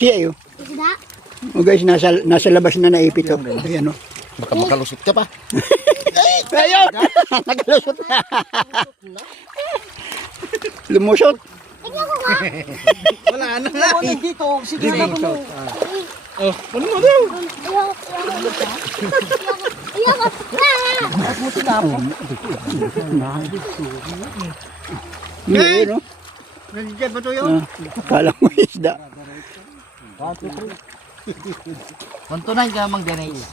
Siya yun. O guys, nasa labas na naipit o. Ayan o. Baka makalusot ka pa. Ayun! Nakalusot na. Lumusot. Wala na. Ano dito? Sige na mo. Oh, ano mo daw? At mo tinapon. Ayun o. Nandiyan ba ito yun? Kala mo isda. Mantunan ka mang Denise.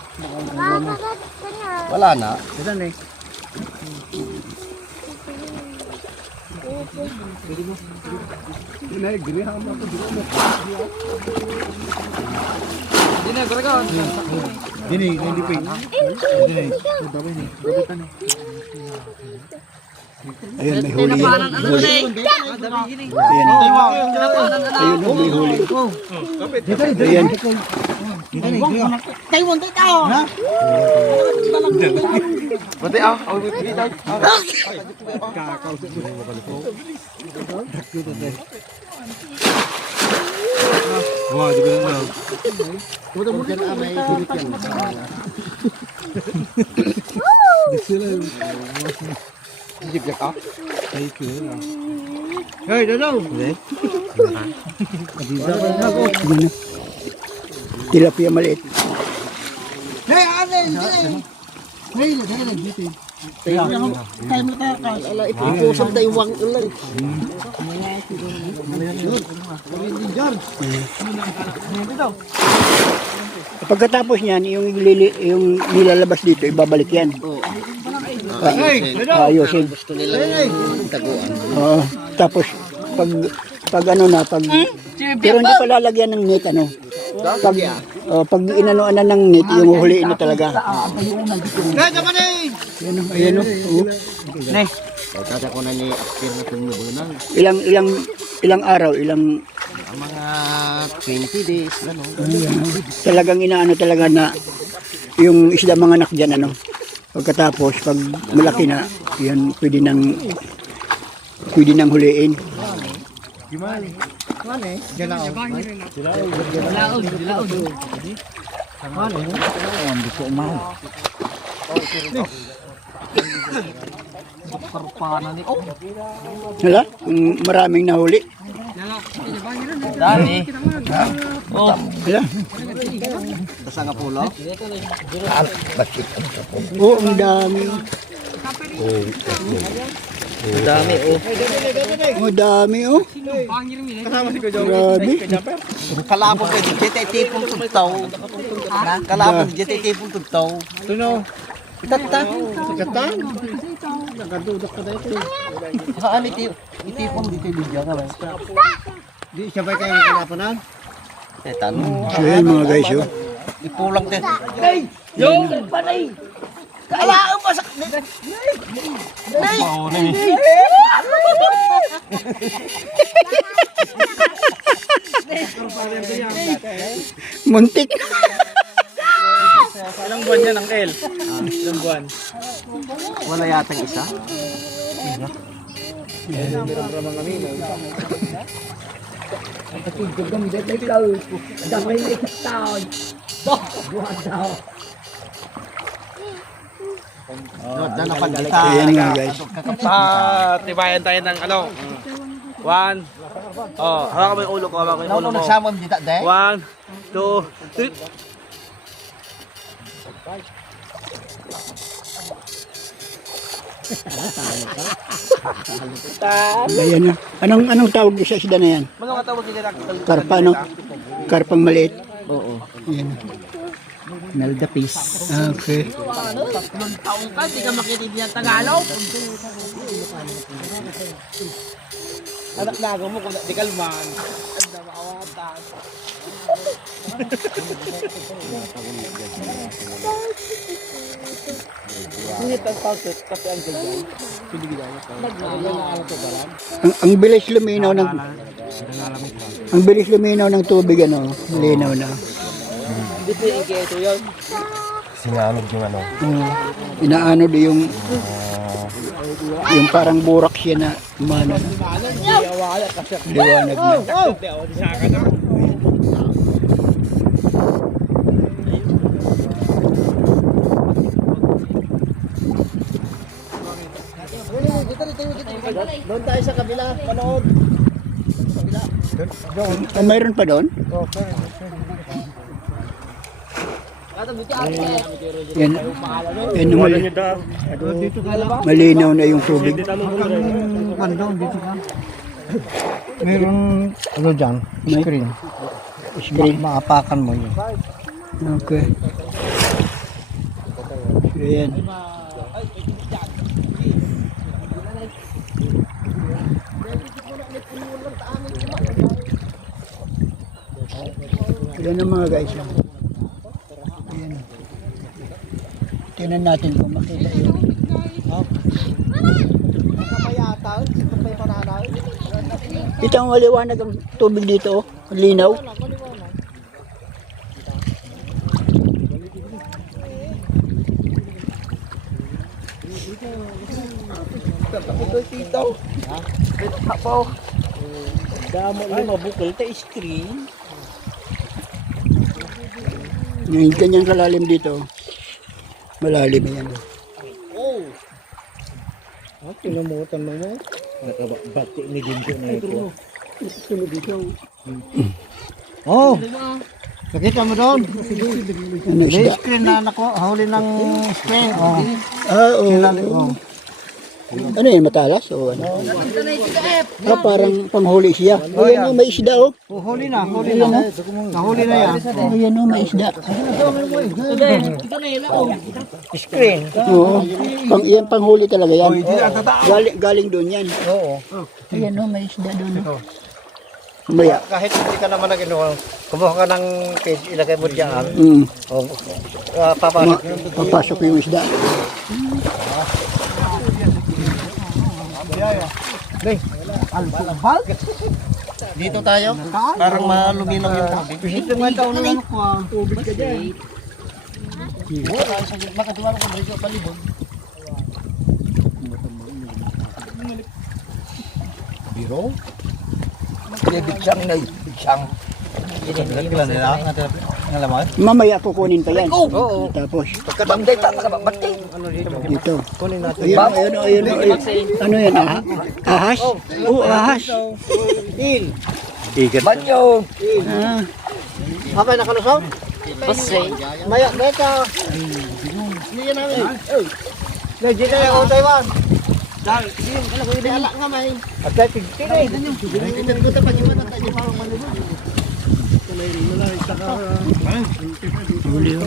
Wala na. Saan eh? Dini, hindi pa yun. Ayun, may huli yan. Huli. Ayan. Ayun o, may huli. Ayan. Tayo mo tayo. Pati ah, ako dito. Wah, di ba na? Hey, dadaw. Tilapia maliit. Hey, ane, hey, dito. Tayo mo tayo ka. Ala ipupusap tayo wang ulan. Pagkatapos niyan, yung nilalabas dito, ibabalik yan. Ayusin. Gusto nila taguan. Oo. Tapos, pag ano na, pero hindi pa lalagyan ng net, ano. Pag inanuan na ng net, yung huliin na talaga. Ayan o. Kaya ko na ni Aspir na tumubunan. Ilang araw, Mga 20 days, ano. talagang inaano talaga na yung isda mga anak dyan, ano. Pagkatapos, pag malaki na, yan, pwede nang huliin. Hala, maraming nahuli. Dami. Oh, Hala, Basta nga pulo. oo, ang dami. dami oh. Oh, dami, oh. Grabe. Kalabog ka dito tipong tugtaw. Kalabog dito tipong tugtaw. Tuno. Itata. Kata. Nagadudak ka dito. Saan itipong dito bigyan ka ba? Di sabay kayo nakalapanan. Tanong. So, yan mga guys, oh. Ipulang din. Hey! Yo! Panay! Kailangan pa sa... Nay! Muntik. Ilang buwan yan, Uncle? Ilang buwan? Wala yatang isa? Doon napagkita. Ayan mga guys. Tibayan tayo ng ano. 1. Oh, hawakan mo yung ulo ko, hawakan mo yung ulo Ano mo. nagsamon dito, de? 1, 2, 3. Ayan na. Anong tawag sa isda na yan? Ano nga tawag nila? Karpa, no? Karpang maliit. Oo. Ayan. Naldapis. Okay. Tatlong taong ka, di ka makinig ng Tagalog. Anak nago mo kung di kalman. Anda maawatan. Ngunit ang pautot, kasi ang ganyan. Ang bilis luminaw ng tubig, ano, linaw na. Dito yung ito yun. Singanog yung ano. Inaano di yung parang burak siya na umano. Liwanag na. Doon tayo sa kabila, panood. Mayroon pa doon? Yan, yan malinaw na yung tubig. Dito ka. Meron, ano dyan, screen. Screen. Maapakan mo yun. Okay. So, yan. Yan ang mga guys. Yan. Tingnan natin kung makita yun. Ito ang maliwanag ang tubig dito. Oh. Linaw. Damo na mabukal ta screen. Yung ganyang kalalim dito. Malalim yan. Kinumutan mo mo. Nakabati ni Ginto na ito. Oh! Nakita mo doon? Ano May isda? screen na nako, huli ng screen. Oh. Oo. Ano yan, matalas o ano? Parang panghuli siya. Ayan o, may isda o. Oh, huli na. Nahuli na yan. Ayan o, may isda. Screen. Oo. Yan, panghuli talaga yan. Galing doon yan. Oo. Ayan o, may isda doon. Maya. Kahit hindi ka naman nag-inuha, kumuha ka ng cage, ilagay mo dyan. Oh, papasok. Papasok yung isda. Albal? Dito tayo? Parang maluminaw yung tubig. Dito nga daw na tubig ka dyan. Makatuwa ko dito palibog. Biro? Bigsang na bigsang. Mamaya kukunin pa yan. Oo. Tapos, Pagkatangday ta nakabati. dito. Kunin natin. Ayun. Ano yan, ahas? Oo, ahas. Banyo. Ah, Okay, nakalusog? Basta. Maya, beta. Hindi yan namin. Hindi tayo ako Taiwan. Dahil, hindi alak nga may. At kaya tigtinig. Tigtinig ko ito pag iwan natin. Hindi parang malibog. huli o.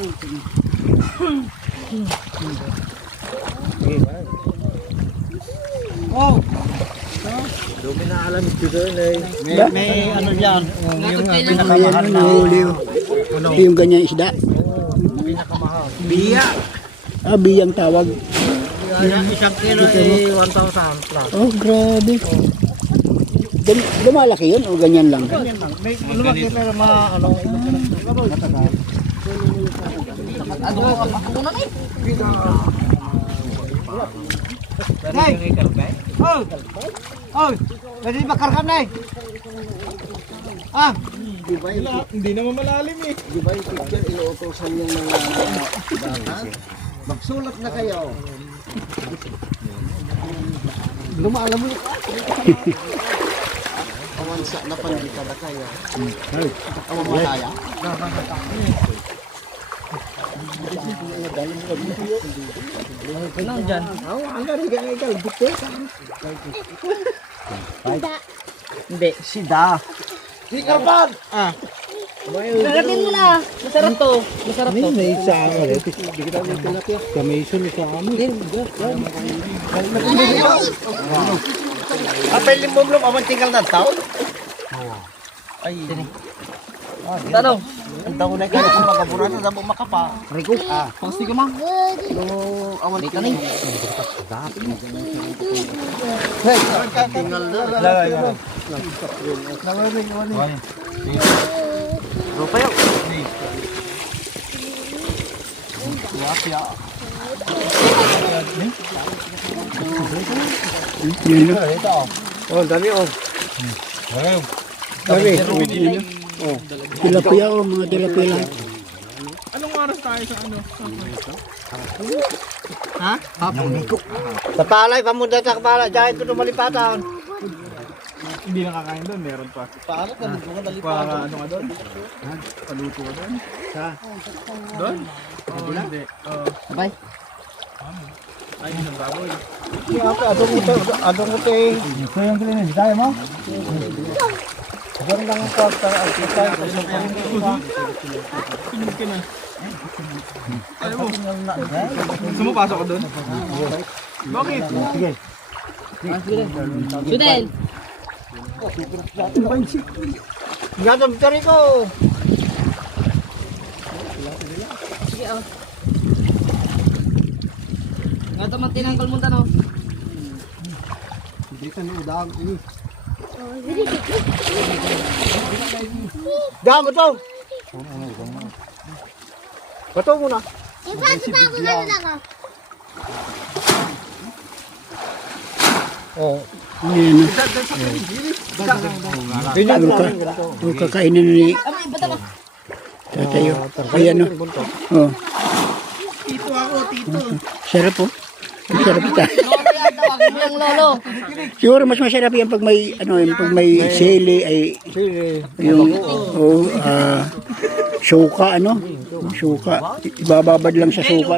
Oh! Dumi na alam dito eh. May ano yan. Yung Ayan o, nahuli o. Yung ganyan isda. pinakamahal. Biya. Biyang tawag. Isang kilo ay 1,000 plus. Oh, grabe. Lumalaki yun o ganyan lang? May lumaki pero ano matagal. Ano ako muna eh? Nay! Oh! Oh! Pwede ba karkan na eh? Ah! Hindi naman malalim eh. Di ba yung picture inuutosan yung mga bata? Magsulat na kayo. Lumaalam mo yung kawansa na pandita na kayo. Ang mataya. Ano dyan? Ang galing ganyan ikaw. Hindi. Sida. Sikarpan! Ah. Gagatin mo na. Masarap to. Masarap to. May isa ako rin. Hindi kita may tilapia. Kamison isa kami. Apel limbom-lom, aman tinggal na taon? Ay. Tanong. Ang taon na kayo sa magaburan sa bumaka makapa. Rico. Ah. Pasti ka ma. No, awan ka ni. Hey, tinggal na. Rupa yun. Oh, dami oh. Tilapia o, mga tilapia lang. Anong Ha? Sa palay, pamunta sa palay. Diyan ito malipatan. Hindi nakakain doon, meron pa. Para ka dali Para ano ka doon? Paluto ka doon? Doon? Oo, hindi. Bye. Ay, isang baboy. Adong ito eh. Ito yung kilinin, di tayo mo? Ganun lang ang kwarta. Pinig ka na. Ayaw mo. Gusto mo pasok ka doon? Bakit? Sige. Sudel. Gatong tari ko. Sige, oh. Nga ito man tinanggal mo tanong. Dam ito. Bato muna. Oh. Ayan, Binyan ano ka? O kakainin ni Abi, bata ba? tatayo. Ayan o. Oh. Tito ako, tito. Sarap po. Sarap ta. Lolo yan, tawagin mo yung lolo. Siguro mas masarap yan pag may ano, yung pag may sili ay yung suka ano, suka. Ibababad lang sa suka.